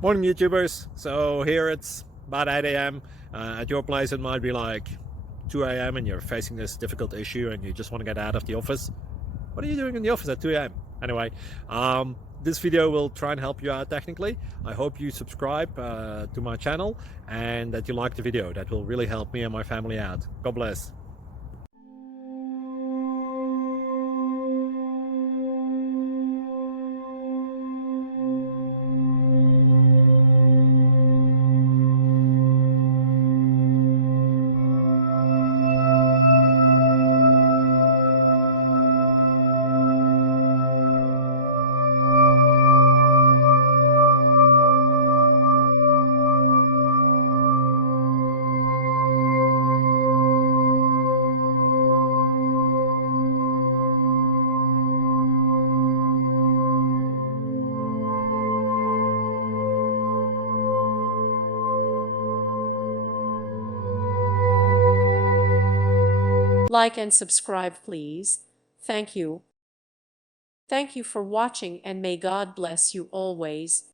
Morning YouTubers. So here it's about 8 a.m. At your place it might be like 2 a.m. and you're facing this difficult issue and you just want to get out of the office. What are you doing in the office at 2 a.m.? Anyway, this video will try and help you out technically. I hope you subscribe to my channel and that you like the video. That will really help me and my family out. God bless. Like and subscribe, please. Thank you. Thank you for watching, and may God bless you always.